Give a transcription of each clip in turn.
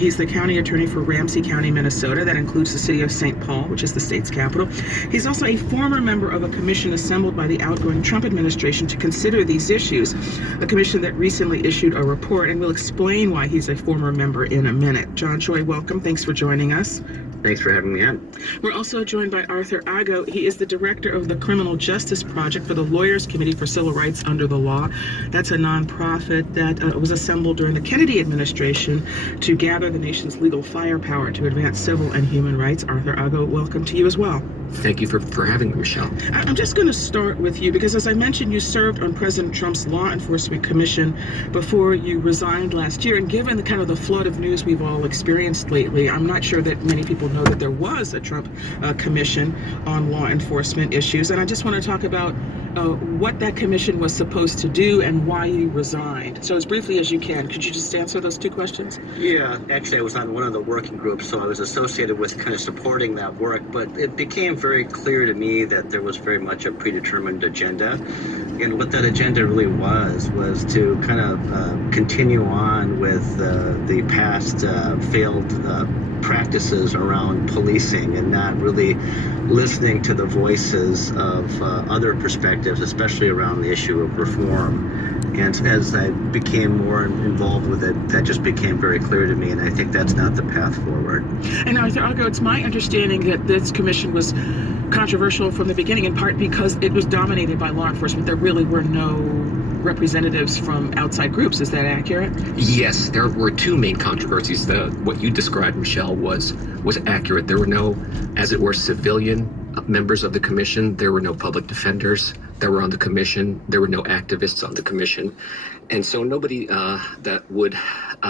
He's the county attorney for Ramsey County, Minnesota. That includes the city of St. Paul, which is the state's capital. He's also a former member of a commission assembled by the outgoing Trump administration to consider these issues, a commission that recently issued a report, and we'll explain why he's a former member in a minute. John Choi, welcome. Thanks for joining us. Thanks for having me on. We're also joined by Arthur Ago. He is the director of the Criminal Justice Project for the Lawyers Committee for Civil Rights Under the Law. That's a nonprofit that was assembled during the Kennedy administration to gather the nation's legal firepower to advance civil and human rights. Arthur Ago, welcome to you as well. Thank you for having me, Michelle. I'm just going to start with you because, as I mentioned, you served on President Trump's Law Enforcement Commission before you resigned last year. And given the kind of the flood of news we've all experienced lately, I'm not sure that many people know that there was a Trump commission on law enforcement issues. And I just want to talk about what that commission was supposed to do and why you resigned. So as briefly as you can, could you just answer those two questions? Yeah, actually I was on one of the working groups, so I was associated with kind of supporting that work, but it became very clear to me that there was very much a predetermined agenda. And what that agenda really was to kind of continue on with the past failed practices around policing and not really listening to the voices of other perspectives, especially around the issue of reform. And as I became more involved with it, that just became very clear to me, and I think that's not the path forward. And Arthur Ago, it's my understanding that this commission was controversial from the beginning, in part because it was dominated by law enforcement. There really were no representatives from outside groups. Is that accurate? Yes, there were two main controversies. What you described, Michelle, was accurate. There were no, as it were, civilian members of the commission. There were no public defenders that were on the commission. There were no activists on the commission. And so nobody that would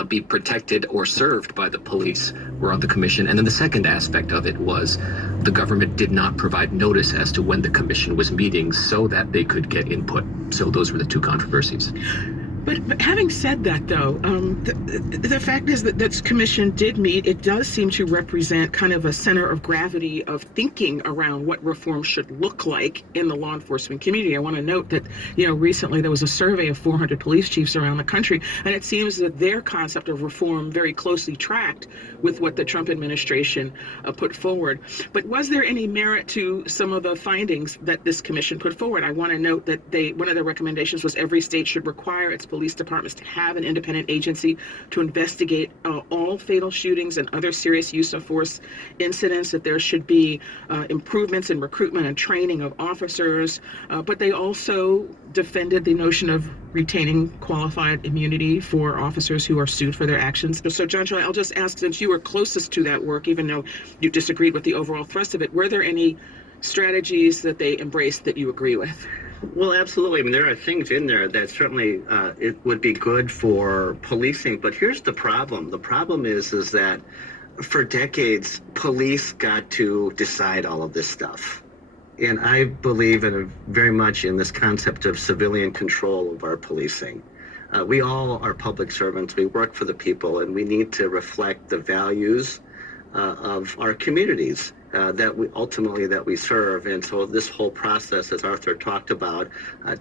be protected or served by the police were on the commission. And then the second aspect of it was the government did not provide notice as to when the commission was meeting so that they could get input. So those were the two controversies. But having said that, though, the fact is that this commission did meet. It does seem to represent kind of a center of gravity of thinking around what reform should look like in the law enforcement community. I want to note that, recently there was a survey of 400 police chiefs around the country, and it seems that their concept of reform very closely tracked with what the Trump administration put forward. But was there any merit to some of the findings that this commission put forward? I want to note that one of their recommendations was every state should require its police departments to have an independent agency to investigate all fatal shootings and other serious use of force incidents, that there should be improvements in recruitment and training of officers, but they also defended the notion of retaining qualified immunity for officers who are sued for their actions. So, John Choi, I'll just ask, since you were closest to that work, even though you disagreed with the overall thrust of it, were there any strategies that they embraced that you agree with? Well, absolutely. I mean, there are things in there that certainly it would be good for policing. But here's the problem. The problem is that for decades, police got to decide all of this stuff. And I believe very much in this concept of civilian control of our policing. We all are public servants. We work for the people, and we need to reflect the values of our communities that we serve. And so this whole process, as Arthur talked about,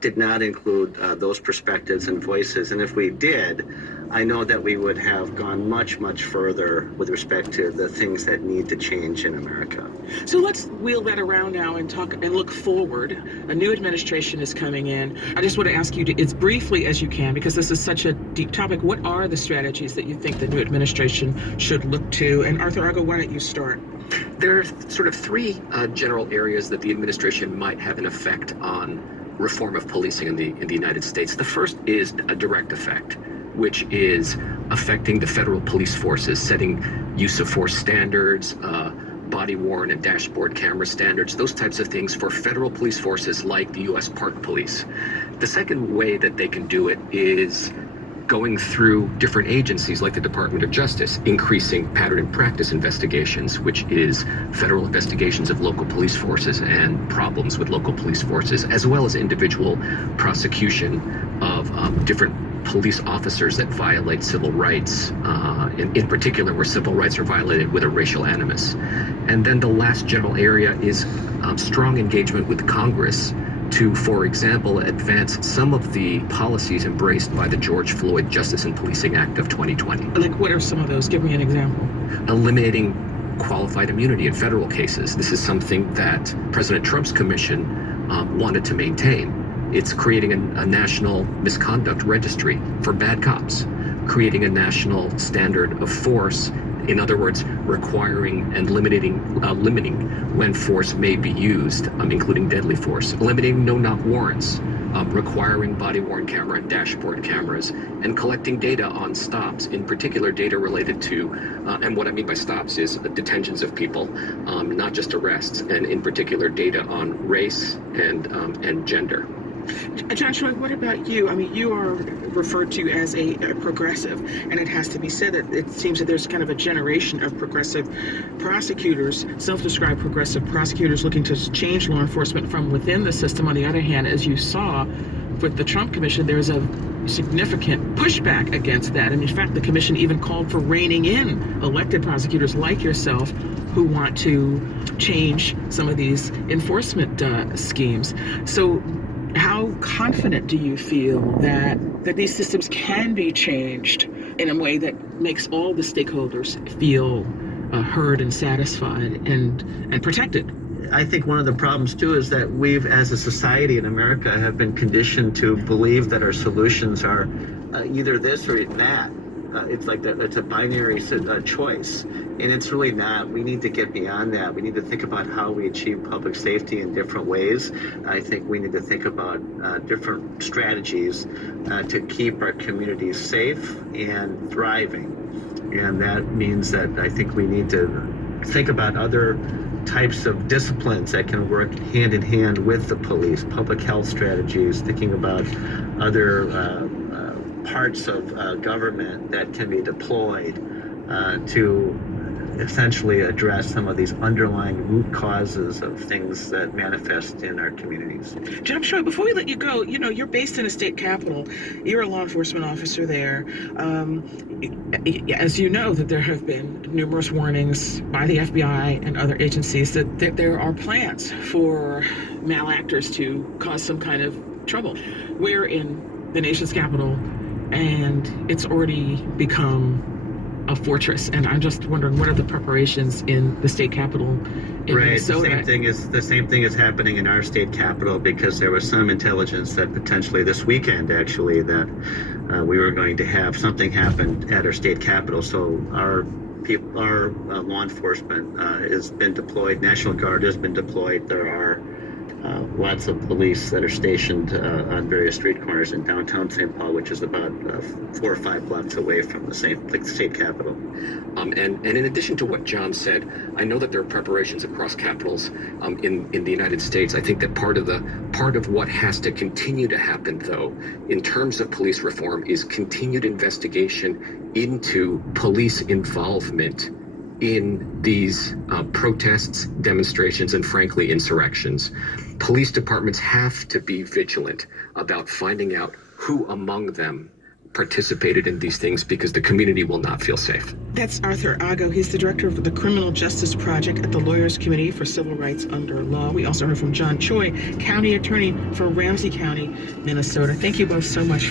did not include those perspectives and voices. And if we did, I know that we would have gone much, much further with respect to the things that need to change in America. So let's wheel that around now and talk and look forward. A new administration is coming in. I just want to ask you to, as briefly as you can, because this is such a deep topic, what are the strategies that you think the new administration should look to? And Arthur Ago, why don't you start? There are sort of three general areas that the administration might have an effect on reform of policing in the United States. The first is a direct effect, which is affecting the federal police forces, setting use of force standards, body-worn and dashboard camera standards, those types of things for federal police forces like the U.S. Park Police. The second way that they can do it is going through different agencies like the Department of Justice, increasing pattern and practice investigations, which is federal investigations of local police forces and problems with local police forces, as well as individual prosecution of different police officers that violate civil rights, in particular where civil rights are violated with a racial animus. And then the last general area is strong engagement with Congress to, for example, advance some of the policies embraced by the George Floyd Justice and Policing Act of 2020. Like, what are some of those? Give me an example. Eliminating qualified immunity in federal cases. This is something that President Trump's commission wanted to maintain. It's creating a national misconduct registry for bad cops, creating a national standard of force. In other words, requiring and limiting when force may be used, including deadly force, eliminating no-knock warrants, requiring body-worn camera and dashboard cameras, and collecting data on stops, in particular data related to, and what I mean by stops is detentions of people, not just arrests, and in particular data on race and gender. John Troy, what about you? I mean, you are referred to as a progressive, and it has to be said that it seems that there's kind of a generation of progressive prosecutors, self-described progressive prosecutors looking to change law enforcement from within the system. On the other hand, as you saw with the Trump Commission, there's a significant pushback against that. And in fact, the commission even called for reining in elected prosecutors like yourself who want to change some of these enforcement schemes. So how confident do you feel that these systems can be changed in a way that makes all the stakeholders feel heard and satisfied and protected? I think one of the problems too is that we've, as a society in America, have been conditioned to believe that our solutions are either this or that. It's like that. It's a binary choice, and it's really not. We need to get beyond that. We need to think about how we achieve public safety in different ways. I think we need to think about different strategies to keep our communities safe and thriving, and that means that I think we need to think about other types of disciplines that can work hand in hand with the police, public health strategies, thinking about other parts of government that can be deployed to essentially address some of these underlying root causes of things that manifest in our communities. John Troy, before we let you go, you know, you're based in a state capital. You're a law enforcement officer there. As you know, that there have been numerous warnings by the FBI and other agencies that there are plans for malactors to cause some kind of trouble. We're in the nation's capital, and it's already become a fortress. And I'm just wondering, what are the preparations in the state capital in Minnesota? The same thing is happening in our state capital, because there was some intelligence that potentially this weekend, actually, that we were going to have something happen at our state capital. So our law enforcement has been deployed. National Guard has been deployed. There are lots of police that are stationed on various street corners in downtown St. Paul, which is about 4 or 5 blocks away from the state capitol. And in addition to what John said, I know that there are preparations across capitals in the United States. I think that part of what has to continue to happen, though, in terms of police reform, is continued investigation into police involvement in these protests, demonstrations, and frankly, insurrections. Police departments have to be vigilant about finding out who among them participated in these things, because the community will not feel safe. That's Arthur Ago. He's the director of the Criminal Justice Project at the Lawyers Committee for Civil Rights Under Law. We also heard from John Choi, county attorney for Ramsey County, Minnesota. Thank you both so much